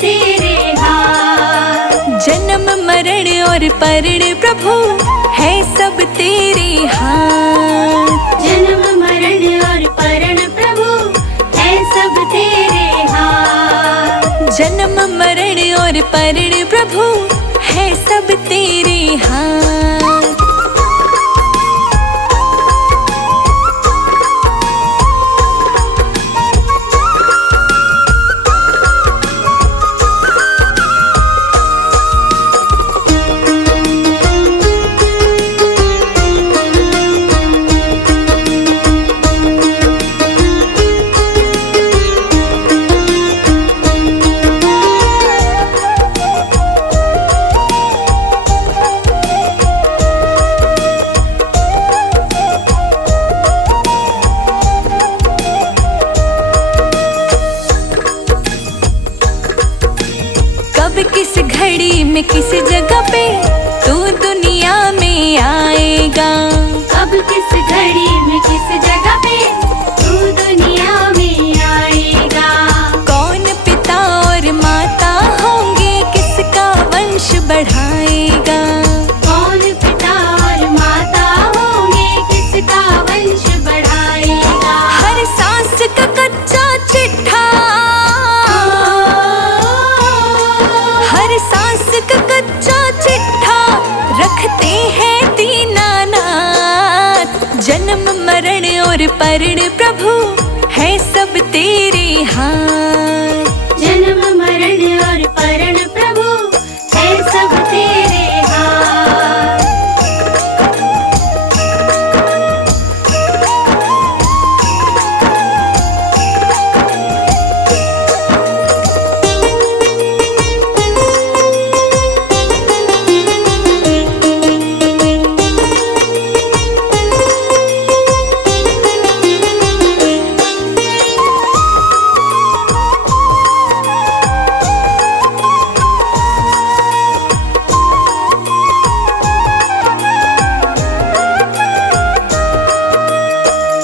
तेरे हाथ। जन्म मरण और परण प्रभु है सब तेरे हाथ। जन्म मरण और परण प्रभु है सब तेरे हाथ। जन्म मरण और परण प्रभु है सब तेरे हाथ। किस घड़ी में किस जगह पे तू दुनिया में आएगा। अब किस घड़ी में किस जगह पे तू दुनिया में आएगा। कौन पिता और माता होंगे, किसका वंश बढ़ाएगा। कौन पिता और माता होंगे, किसका वंश बढ़ाएगा। हर सांस का कच्चा चिट्ठा, हर सांस का कच्चा चिट्ठा रखते हैं दीनानाथ। जन्म मरण और परण प्रभु है सब तेरे हाथ। जन्म मरण और परण प्रभु है सब तेरे हाथ।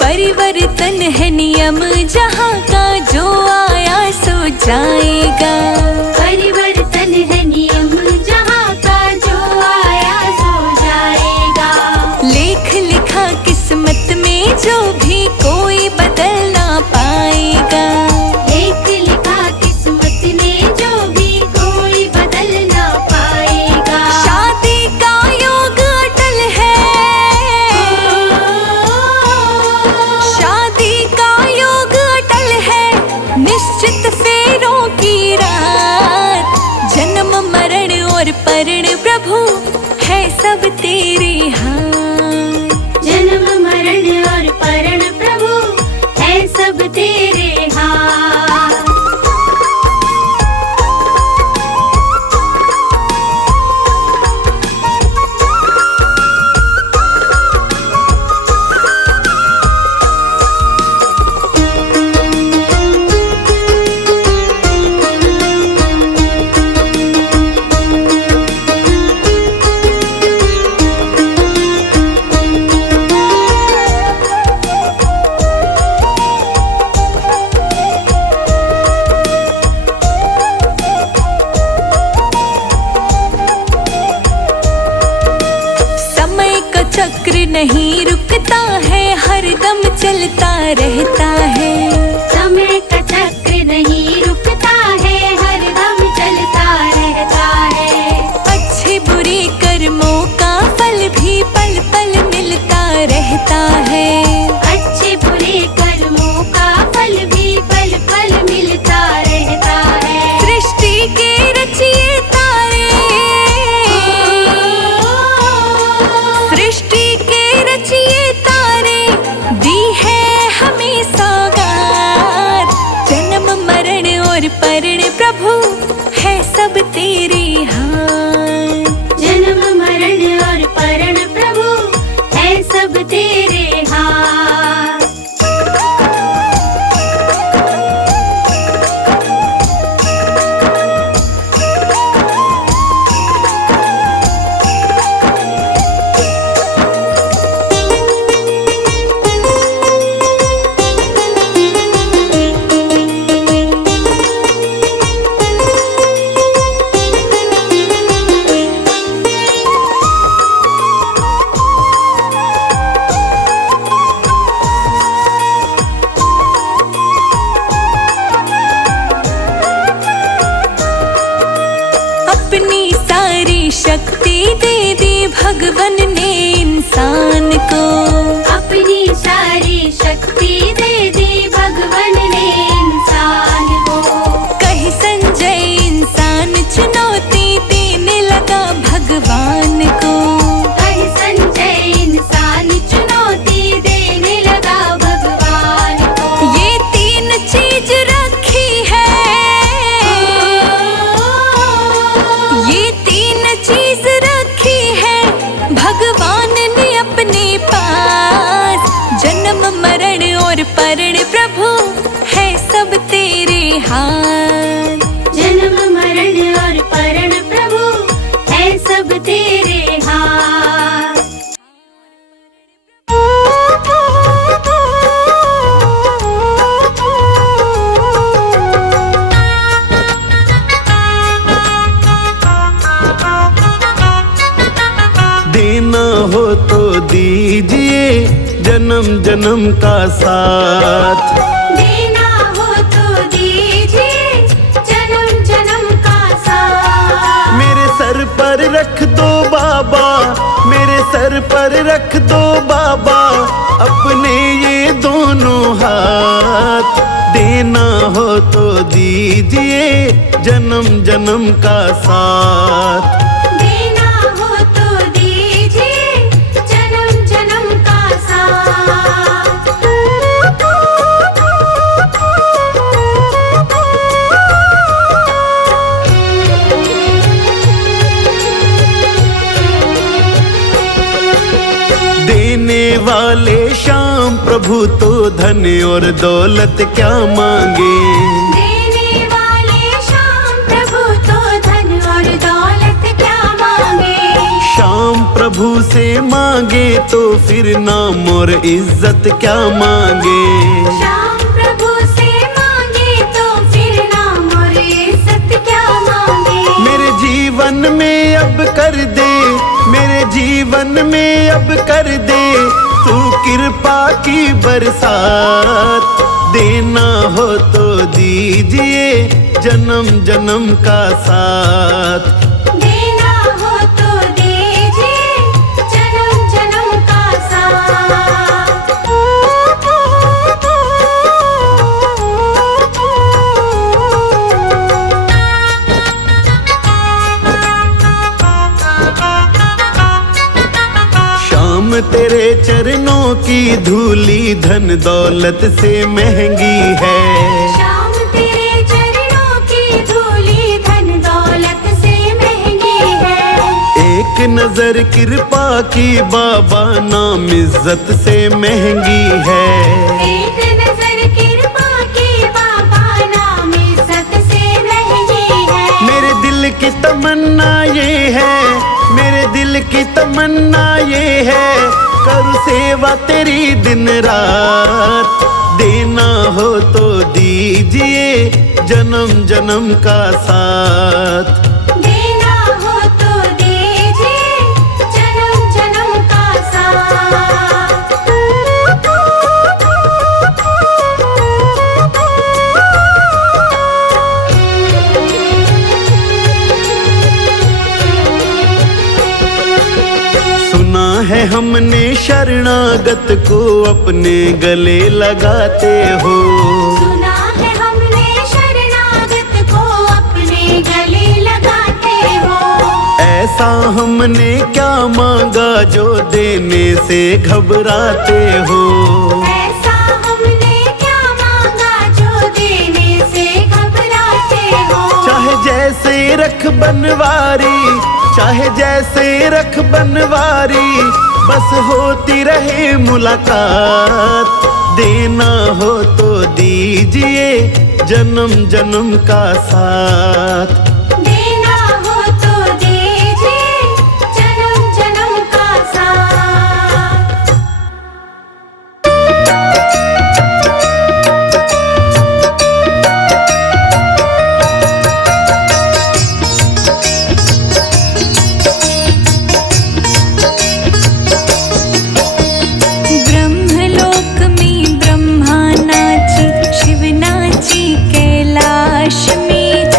परिवर्तन है नियम जहाँ का, जो आया सो जाएगा। परिवर्तन है नियम जहाँ का, जो आया सो जाएगा। लेख लिखा किस्मत में जो भी कोई बदल ना पाएगा। लेख लिखा किस्मत में जो भी कोई बदल ना पाएगा। शादी का योग अटल है, शादी का योग अटल है, निश्चित फेरों की रात। जन्म मरण और परण प्रभु है सब तेरे हाथ। जन्म मरण और परण प्रभु है सब तेरे हाथ। चक्र नहीं रुकता है, हरदम चलता रहता है। समय का चक्र नहीं रुकता है, हरदम चलता रहता है। अच्छे बुरे कर्मों का फल भी पल पल मिलता रहता है। अच्छे बुरे कर्मों का फल भी पल पल मिलता रहता है। सृष्टि के रचिए तारे, सृष्टि के रचिए तारे, दी है हमें सौगात। जन्म मरण और परण प्रभु है सब तेरे हाथ। जन्म मरण और परण प्रभु है सब तेरे हाथ। शक्ति दे दी भगवन ने इंसान को। अपनी सारी शक्ति दे दी भगवन ने इंसान को। कहे संजय इंसान चुनौती देने लगा भगवान को। कहे संजय इंसान चुनौती देने लगा भगवान को। ये तीन चीज रखी है, ये तीन चीज रखी है भगवान ने अपने पास। जन्म मरण और परण प्रभु है सब तेरे हाथ। जन्म मरण और परण प्रभु है सब तेरे हाथ। देना हो तो दीजिए जन्म जन्म का साथ। देना हो तो दीजिए जन्म जन्म का साथ। मेरे सर पर रख दो बाबा, मेरे सर पर रख दो बाबा अपने ये दोनों हाथ। देना हो तो दीजिए जन्म जन्म का साथ। देना हो तो दीजिए जन्म जन्म का साथ। देने वाले श्याम प्रभु तो धन और दौलत क्या मांगे। देने वाले श्याम प्रभु तो धन और दौलत क्या मांगे। श्याम प्रभु से मांगे तो फिर नाम और इज्जत क्या मांगे। श्याम प्रभु से मांगे तो फिर नाम और इज्जत क्या मांगे। मेरे जीवन में अब कर दे, मेरे जीवन में अब कर दे तू कृपा की बरसात। देना हो तो दीजिए जन्म जन्म का साथ। देना हो तो दीजिए जन्म जन्म का साथ। श्याम तेरे चरणों की धूली धन दौलत से महंगी है। श्याम तेरे चरणों की धूली धन दौलत से महंगी है। एक नजर कृपा की बाबा नाम इज्जत से महंगी है। एक नजर कृपा की बाबा नाम इज्जत से महंगी है। मेरे दिल की तमन्ना ये है, मेरे दिल की तमन्ना ये है करूँ सेवा तेरी दिन रात। देना हो तो दीजिए जन्म जन्म का साथ। देना हो तो दीजिए जन्म जन्म का साथ। सुना है हमने शरणागत को अपने गले लगाते हो। सुना है हमने शरणागत को अपने गले लगाते हो। ऐसा हमने क्या मांगा जो देने से घबराते हो। ऐसा हमने क्या मांगा जो देने से घबराते हो। चाहे जैसे रख बनवारी, चाहे जैसे रख बनवारी बस होती रहे मुलाकात। देना हो तो दीजिए जन्म जन्म का साथ। देना हो तो दीजिए जन्म जन्म का साथ। कैलाश में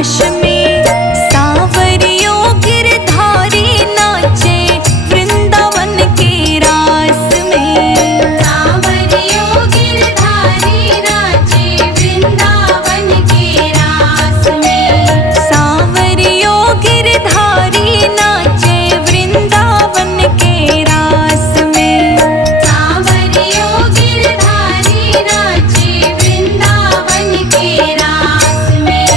कैलाश में सांवरियों गिरधारी नाचे वृंदावन के रास में। सांवरियों गिरधारी नाचे वृंदावन के रास में। सांवरियों गिरधारी नाचे वृंदावन के रास में। सांवरियों गिरधारी नाचे वृंदावन के रास में।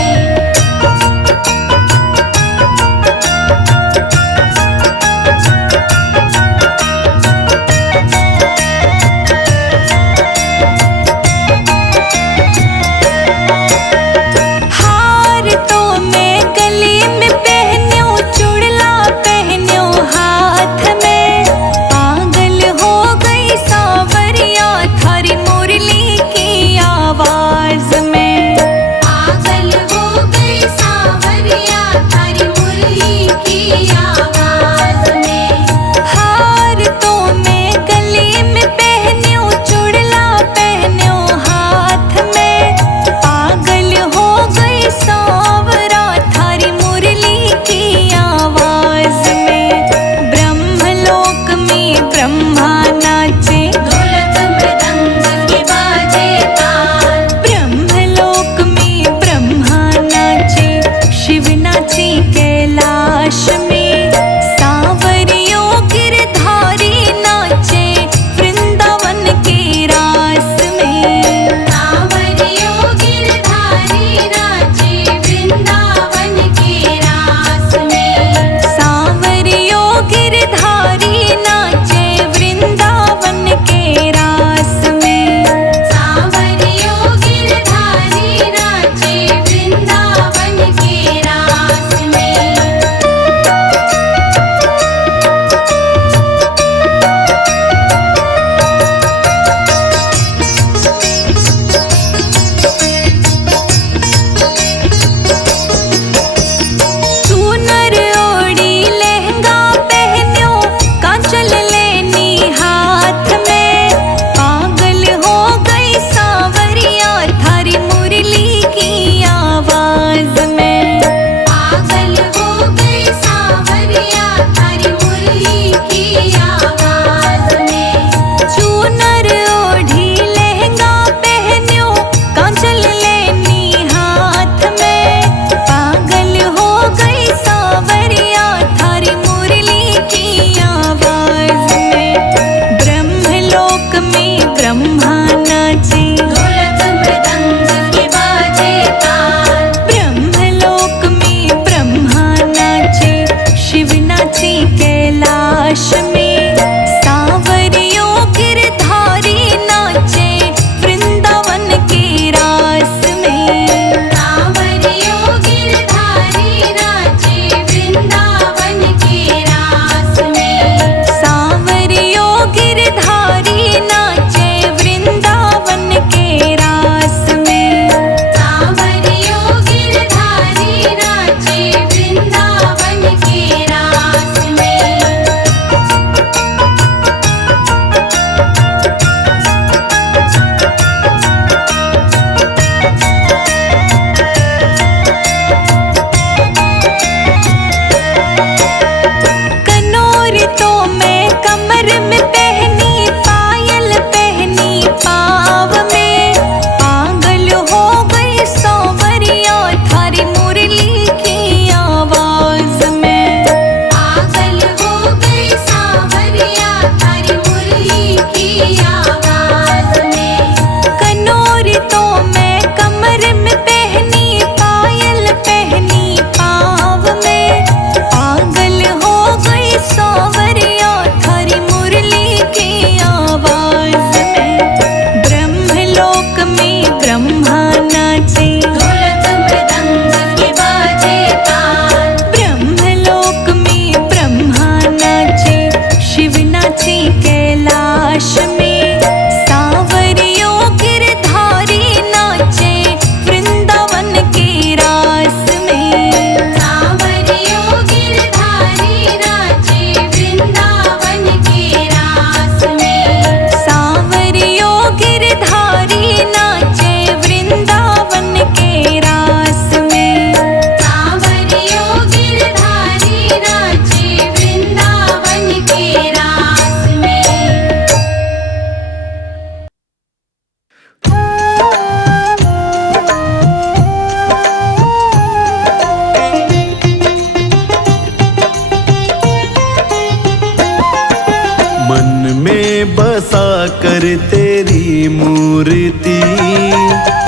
कर तेरी मूर्ति,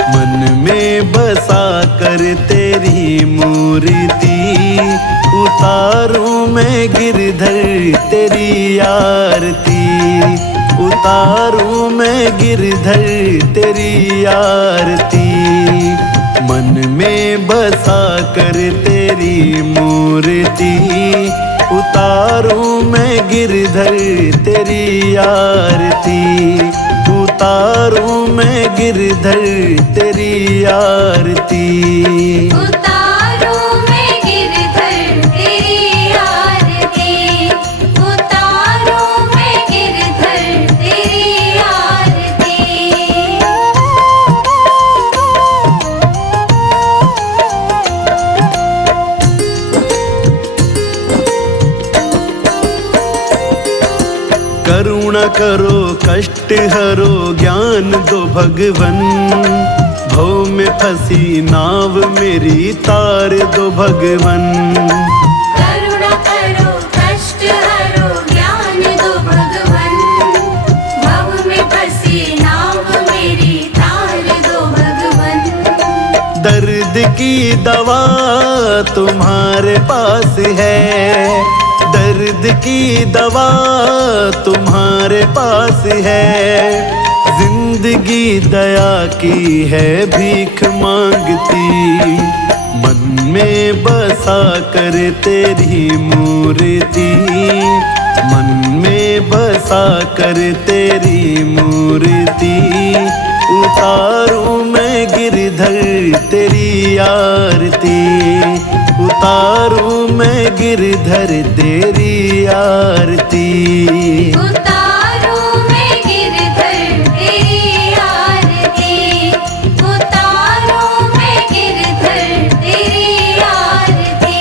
मन में बसा कर तेरी मूर्ति, उतारूं मैं गिरधर तेरी आरती, उतारूं मैं गिरधर तेरी आरती, मन में बसा कर तेरी मूर्ति, उतारूं मैं गिरधर तेरी आरती, उतारूं मैं गिरधर तेरी आरती। उतारूं मैं गिरधर तेरी आरती, उतारूं मैं गिरधर तेरी आरती। करुणा करो कष्ट हरो ज्ञान दो भगवन, भव में फंसी नाव मेरी तार दो भगवन। करुणा करो कष्ट हरो ज्ञान दो भगवन, भव में फंसी नाव मेरी तार दो भगवन। दर्द की दवा तुम्हारे पास है, दर्द की दवा तुम्हारे पास है, जिंदगी दया की है भीख मांगती, मन में बसा कर तेरी मूर्ति, मन में बसा कर तेरी मूर्ति, उतारूं मैं गिरधर तेरी आरती, उतारूं मैं गिरधर तेरी आरती। उतारूं मैं गिरधर तेरी आरती, उतारूं मैं गिरधर तेरी आरती।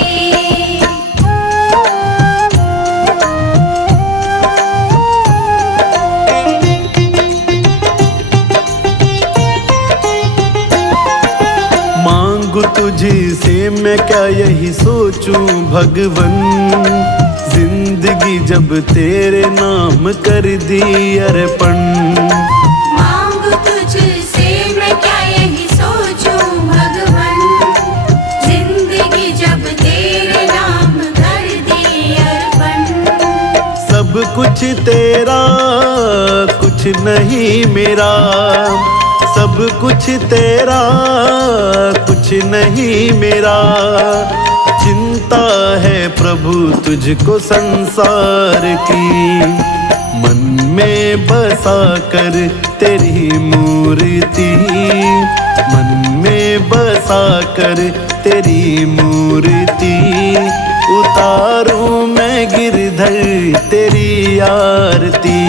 मांगू तुझसे मैं क्या यही सोचूं भगवन, जिंदगी जब तेरे नाम कर दी अर्पण। मांगू तुझसे मैं क्या यही सोचूं भगवन, जिंदगी जब तेरे नाम कर दी अर्पण। सब कुछ तेरा कुछ नहीं मेरा, सब कुछ तेरा कुछ नहीं मेरा, चिंता है प्रभु तुझको संसार की, मन में बसा कर तेरी मूर्ति, मन में बसा कर तेरी मूर्ति, उतारूं मैं गिरधर तेरी आरती,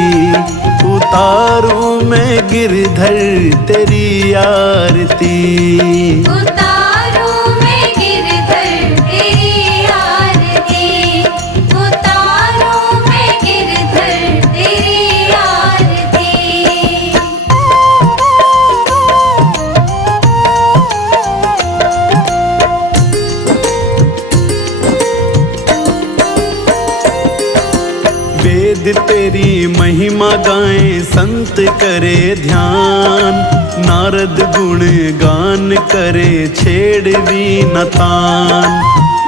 उतारूं मैं गिरधर तेरी आरती। उतारूं मैं गिरधर तेरी आरती, उतारूं मैं गिरधर तेरी आरती। वेद तेरी महिमा गाएं संत करे ध्यान, नारद गुण गान करे छेड़वी न तान।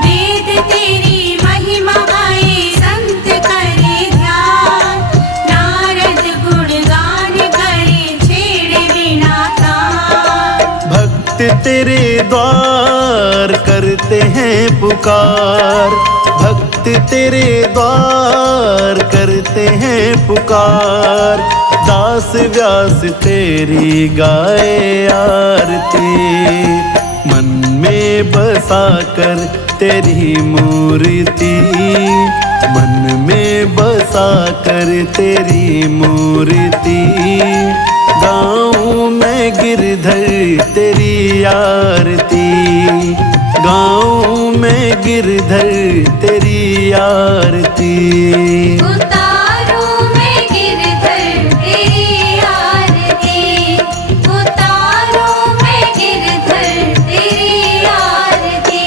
वेद तेरी महिमा गाए संत करे ध्यान, नारद गुण गान करे छेड़ बिना तान। भक्त तेरे द्वार करते हैं पुकार, भक्त तेरे द्वार करते हैं पुकार, दास व्यास तेरी गाए आरती, मन में बसा कर तेरी मूर्ति, मन में बसा कर तेरी मूर्ति, गाऊं मैं गिरधर तेरी आरती, गाऊं मैं गिरधर तेरी आरती। उतारूं मैं गिरधर तेरी आरती, उतारूं मैं गिरधर तेरी आरती।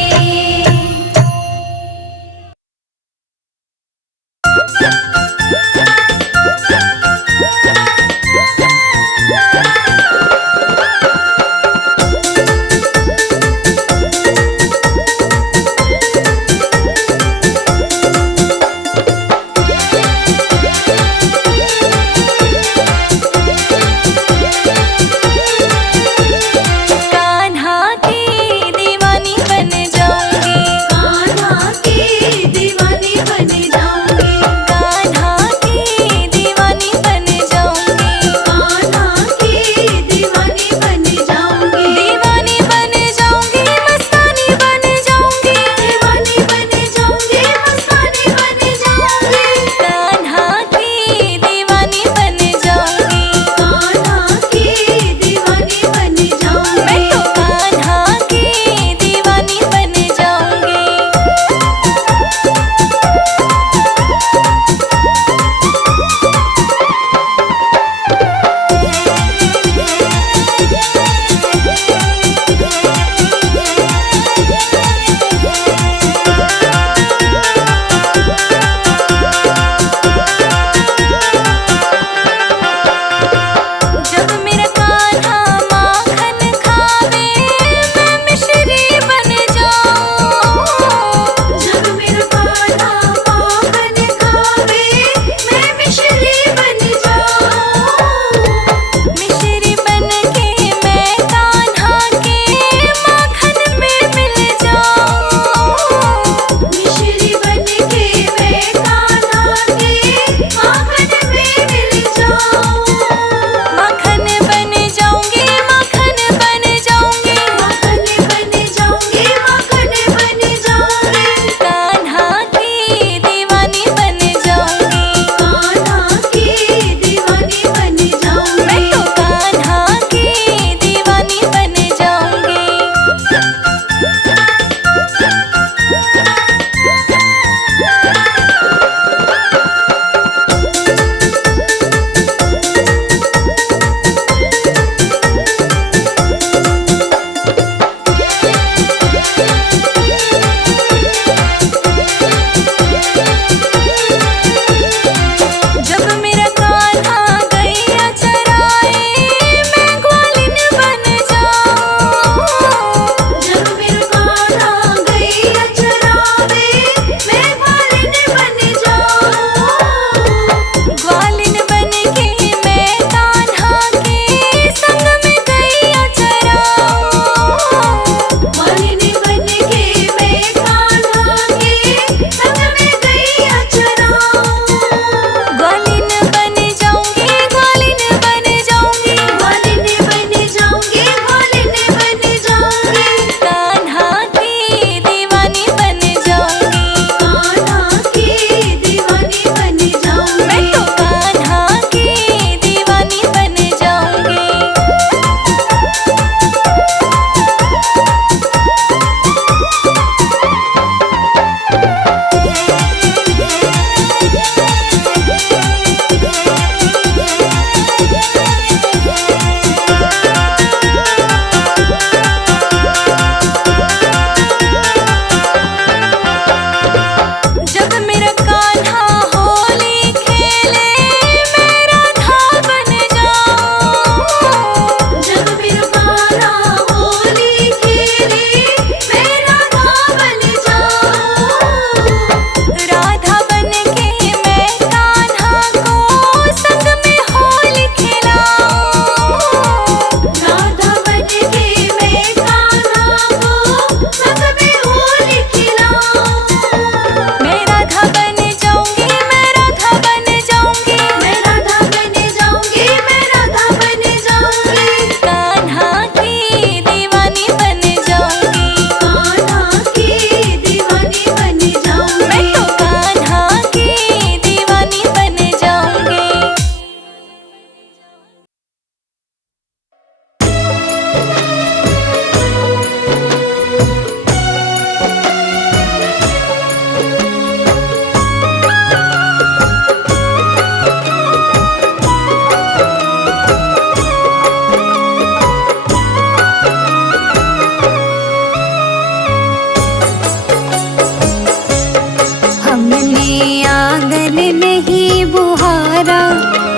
नहीं बुहारा,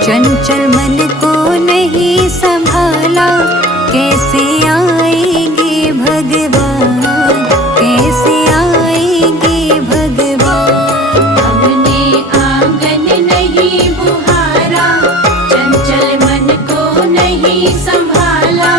चंचल मन को नहीं संभाला, कैसे आएंगे भगवान, कैसे आएंगे भगवान। हमने आंगन नहीं बुहारा, चंचल मन को नहीं संभाला,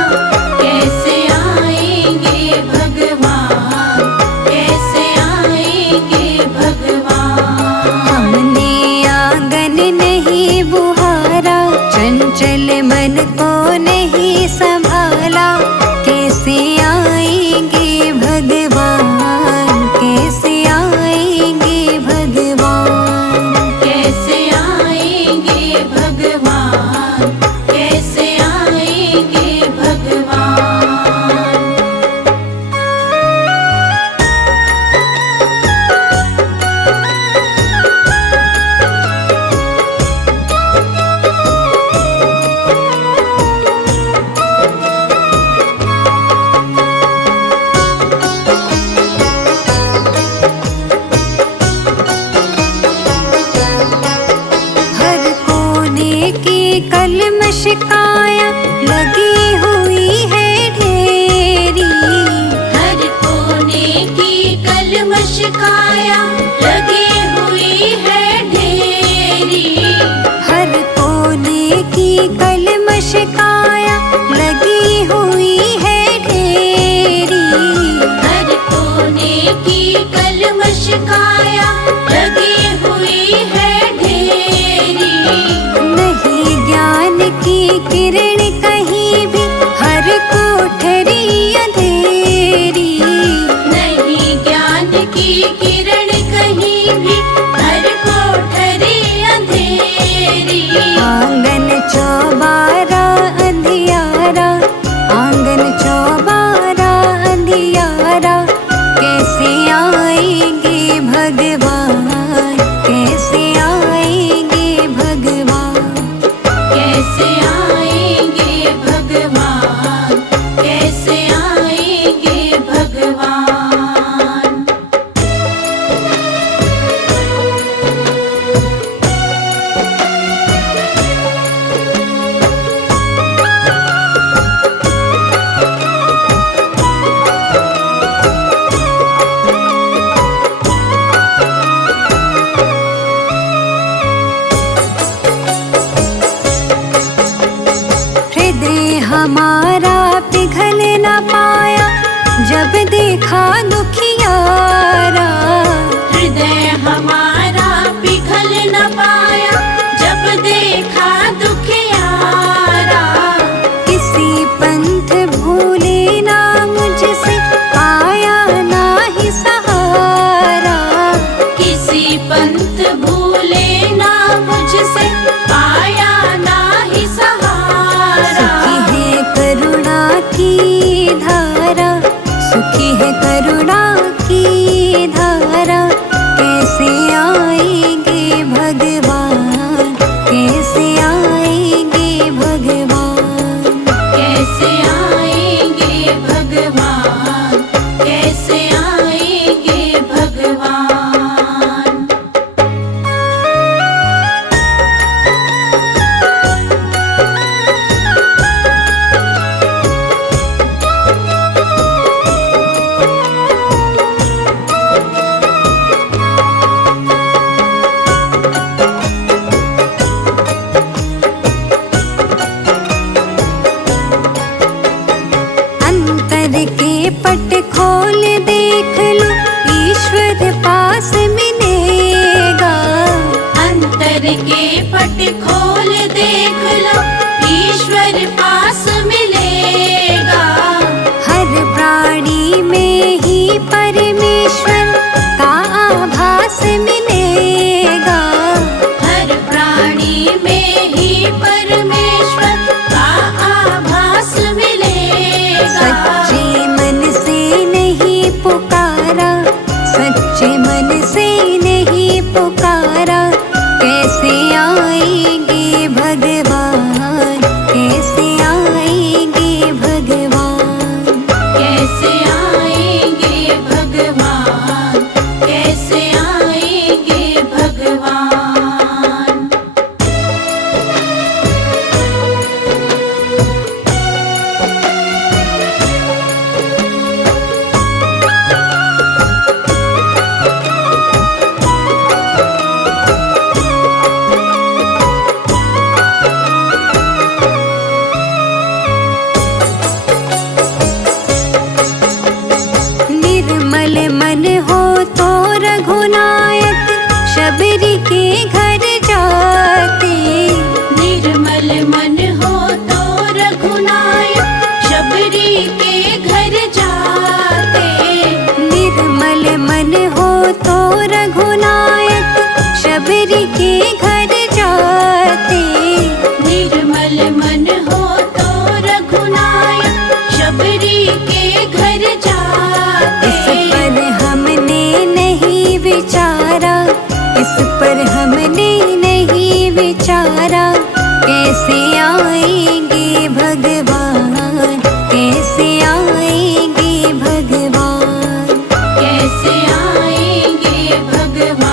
कैसे आएंगे भगवान, कैसे आएंगे भगवान। हमने आंगन नहीं बुहारा, चंचल मन को नहीं संभाला, कैसे आएंगे भगवान, कैसे आएंगे भगवान। कैसे आएंगे भगवान, कैसे आएंगे भगवान। हर कोने की कलमश काया लगी हुई है ढेरी, हर कोने की कलमश काया लगी हुई है ढेरी, हर कोने की कलमश काया लगी हुई है ढेरी। हर कोने की कलमश काया लगी हुई है ढेरी। नहीं ज्ञान की किरण कहीं भी, हर कोठरी अंधेरी। नहीं ज्ञान की किरण कहीं भी, हर कोठरी अंधेरी। आंगन चौबारा अंधियारा, आंगन चौबारा अंधियारा, कैसे आएंगे भगवान, कैसे आएंगे भगवान। कैसे आएंगे भगवान, कैसे आएंगे भगवान। हृदय हमारा पिघल न पाया, जब देखा दुखियारा। हृदय हमारा पिघल न पाया, जब देखा दुखियारा। किसी पंथ भूले ना मुझसे, आया ना ही सहारा। किसी पंथ भूले ना मुझसे, पाया ना ही सहारा। सुखी है करुणा की धारा, सुखी है करुणा की धारा, कैसे निर्मल मन हो तो रघुनायक शबरी के घर जाते। निर्मल मन हो तो रघुनायक शबरी के घर जाते। इस पर हमने नहीं विचारा, इस पर हमने नहीं विचारा, कैसे आएंगे भगवान, कैसे आएंगे भगवान, कैसे आएंगे भगवान।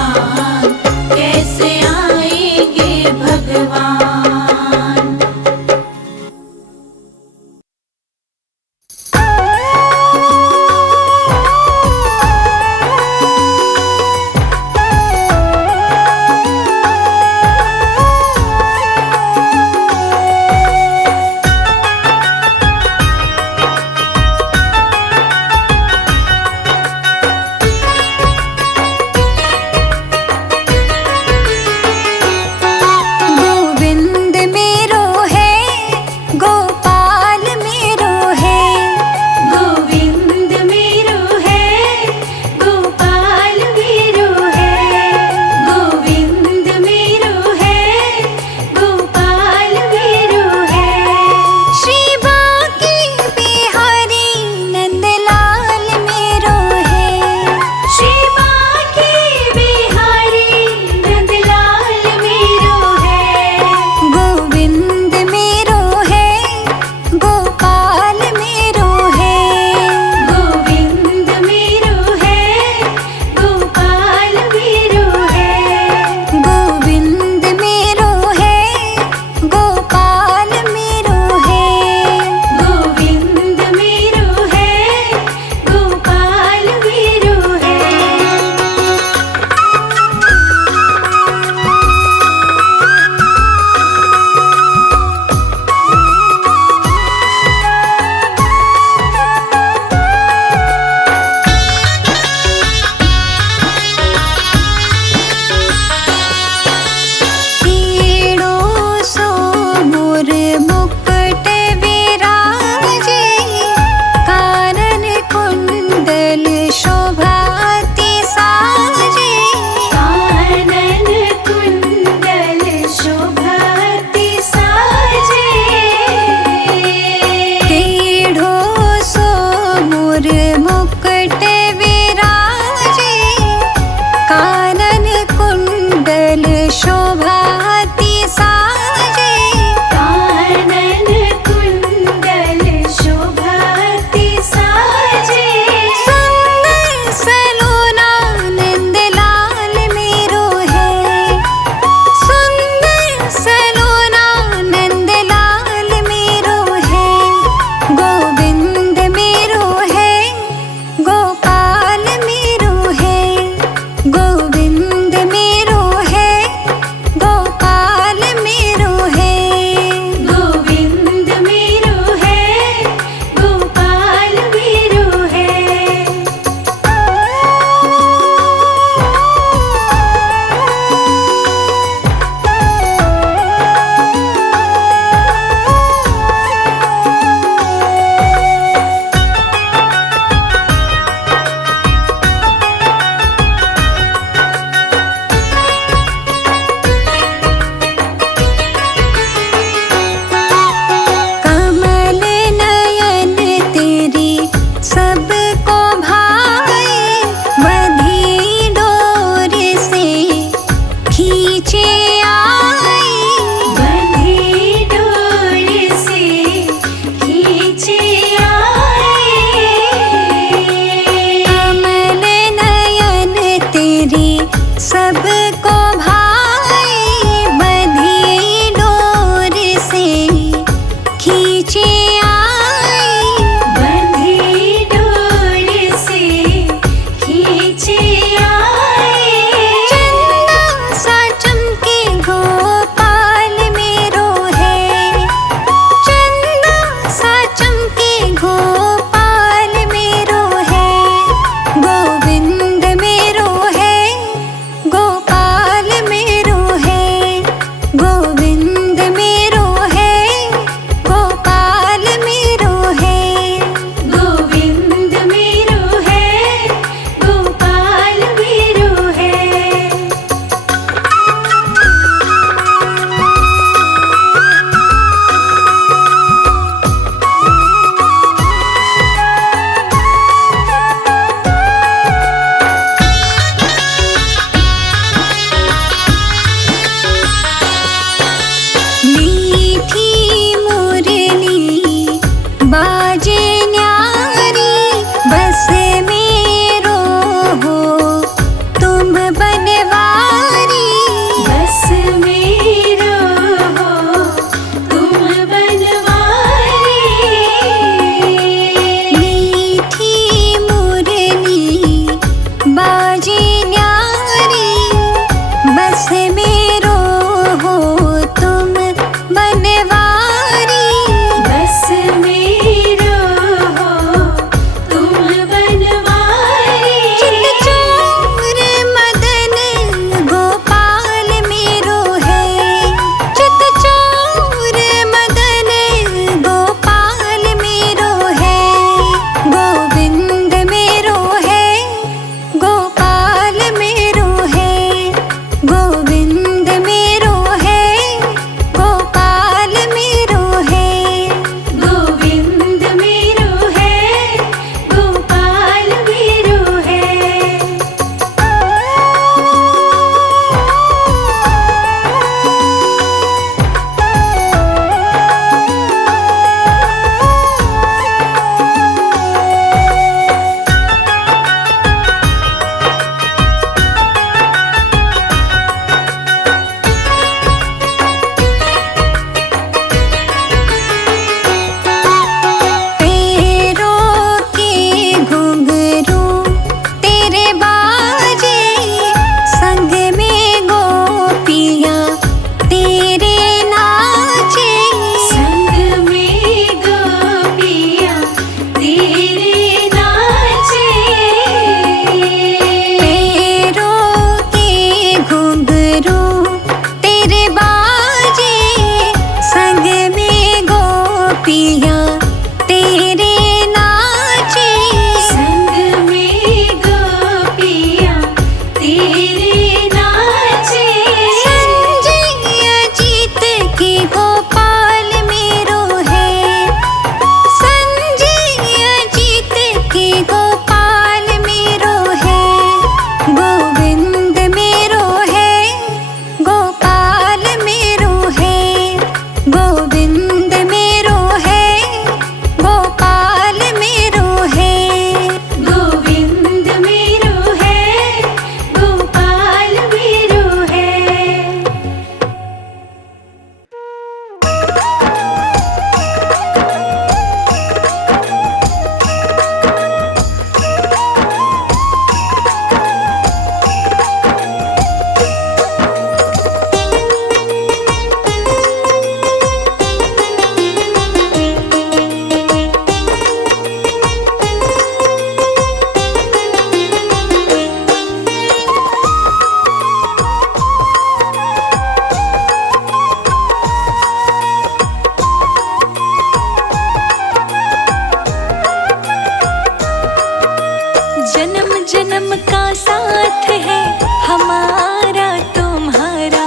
जन्म का साथ है हमारा तुम्हारा,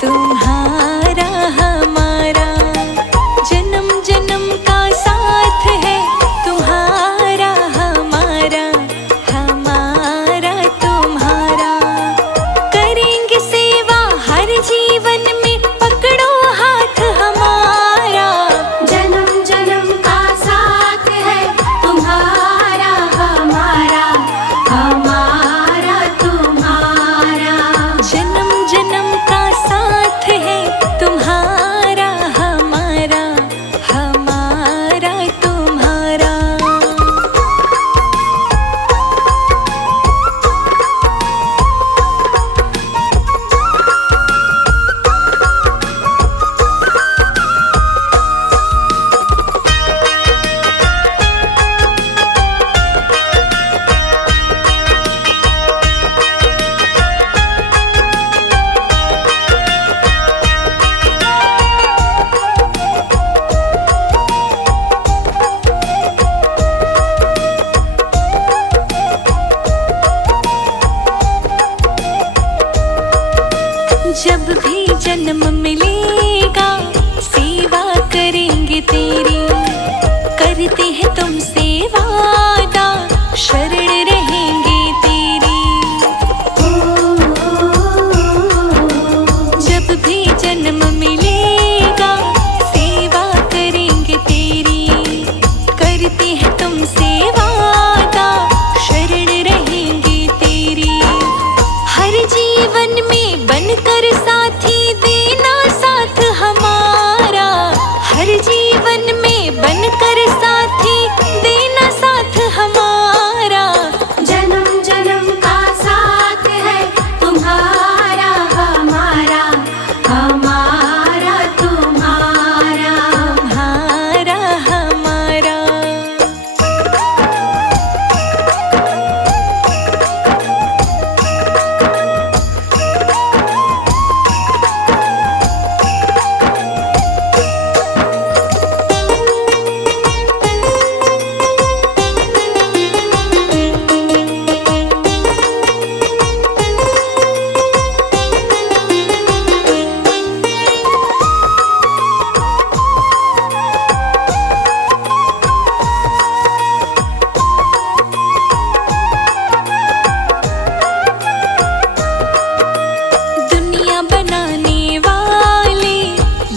तुम्हारा हमारा। जन्म जन्म का साथ है तुम्हारा हमारा, हमारा तुम्हारा। करेंगे सेवा हर जीवन में, पकड़ो हाथ हमारा। जन्म जन्म का साथ है तुम्हारा हमारा, हमारा तुम्हारा। जन्म जन्म का साथ है तुम्हारा हमारा, हमारा तुम्हारा। जब भी जन्म मिलेगा सेवा करेंगे तेरी, करते हैं तुमसे वादा शरण रहेंगे तेरी। जब भी जन्म मिलेगा सेवा करेंगे तेरी, करते हैं तुमसे वादा शरण रहेंगे तेरी। हर जीवन में बनकर साथी देना साथ हमारा, हर जीवन में बनकर साथी देना साथ हमारा। जन्म जन्म का साथ है तुम्हारा हमारा, हमारा तुम्हारा। तुम्हारा हमारा। दुनिया बनाने वाले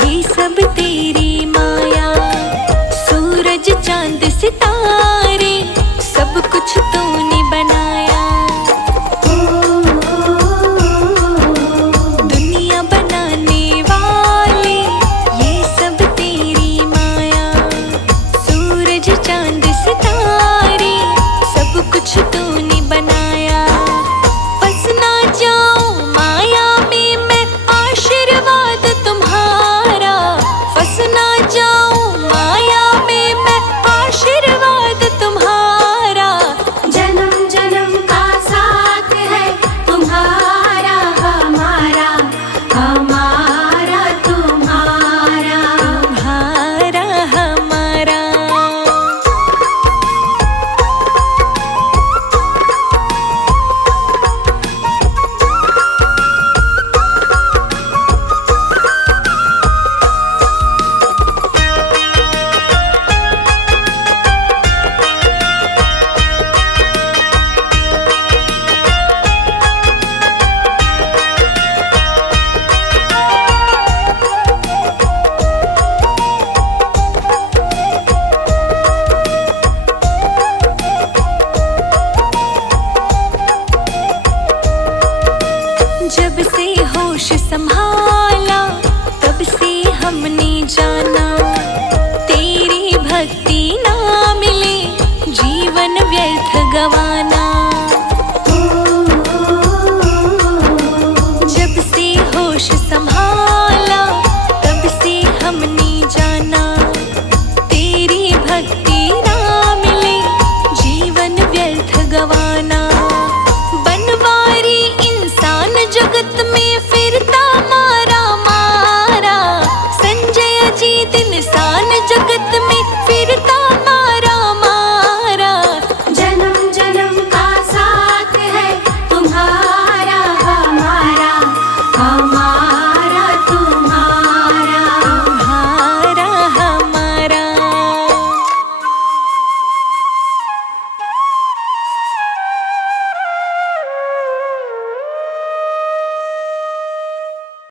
ये सब तेरी माया, सूरज चांद सितारे सब कुछ तूने बनाया। दुनिया बनाने वाले ये सब तेरी माया, सूरज चांद सितारे सब कुछ तूने बनाया। फंस ना जाऊं माया में मैं आशीर्वाद तुम्हारा, फंस ना जाऊं माया में मैं आशीर्वाद तुम्हारा। जन्म जन्म का साथ है तुम्हारा हमारा, हमारा तुम्हारा। तुम्हारा हमारा। जब से होश संभाल